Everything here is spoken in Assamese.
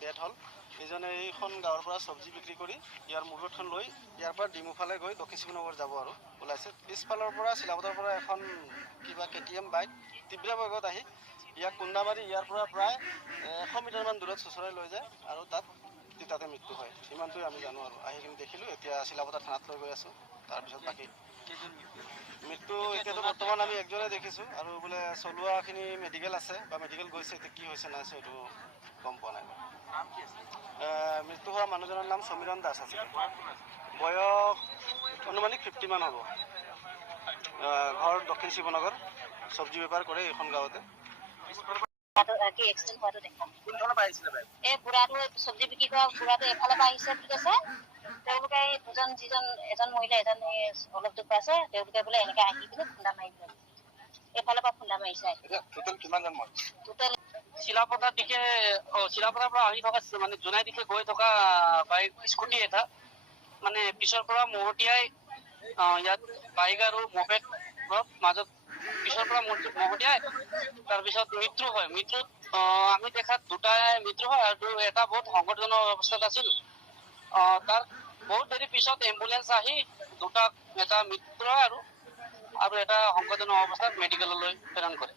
ডেথ হ'ল। ইজনে এইখন গাঁৱৰ পৰা চব্জি বিক্ৰী কৰি ইয়াৰ মুঠখন লৈ ইয়াৰ পৰা ডিমুফালে গৈ দক্ষিণ শিৱনগৰ যাব আৰু ওলাইছে। পিছফালৰ পৰা চিলাপথাৰ পৰা এখন কিবা কে টি এম বাইক তীব্ৰ বেগত আহি ইয়াক কুন্দা মাৰি ইয়াৰ পৰা প্ৰায় এশ মিটাৰমান দূৰত চোঁচৰাই লৈ যায় আৰু তাত তাতে মৃত্যু হয়। ইমানটোৱে আমি জানো আৰু। আহি কিনে দেখিলোঁ এতিয়া চিলাপথাৰ থানাত লৈ গৈ আছোঁ। তাৰপিছত বাকী মৃত্যু? এতিয়াতো বৰ্তমান আমি একজনে দেখিছোঁ আৰু বোলে চলোৱাখিনি মেডিকেল আছে বা মেডিকেল গৈছে এতিয়া কি হৈছে নাই হৈছে এইটো গম পোৱা নাই। মৃত্যু হোৱা মানুহজনৰ নাম সমীৰণ দাস আছিল। বয়স অনুমানিক ফিফটি মান হ'ব। ঘৰ দক্ষিণ শিৱনগৰ চব্জি বেপাৰ কৰে এইখন গাঁৱতে। হোৱাটো কি এক্সিডেণ্ট হোৱাটো দেখা? কোনফালৰ পৰা আহিছিলে বাইক এই বুঢ়াটো চব্জি বিক্ৰী কৰা বুঢ়াটো এফালৰ পৰা আহিছে বুলি কৈছে। তেওঁলোকে এই দুজন যিজন এজন মহিলা এজন এই অলপ দুখ পাইছে। তেওঁলোকে বোলে এনেকে আহি কিনে খুন্দা মাৰি দিলে। এইফালৰ পৰা খুন্দা মাৰিছে এতিয়া টোটেল কিমানজন মানুহ টোটেল চিলাপথাৰ দিশে অ চিলাপথাৰ পৰা আহি থকা মানে জোনাই দিশে গৈ থকা বাইক স্কুটি এটা মানে পিছৰ পৰা মহতিয়াই ইয়াত বাইক আৰু মপেড মাজত পিছৰ পৰা মহ- মহতিয়াই তাৰপিছত মৃত্যু হয়। মৃত্যুত আমি দেখাত দুটাই মৃত্যু হয় আৰু এটা বহুত সংকটজনক অৱস্থাত আছিল। তাৰ বহুত দেৰি পিছত এম্বুলেঞ্চ আহি দুটা এটা মৃত্যু হয় আৰু আৰু এটা সংকটজনক অৱস্থাত মেডিকেললৈ প্ৰেৰণ কৰে।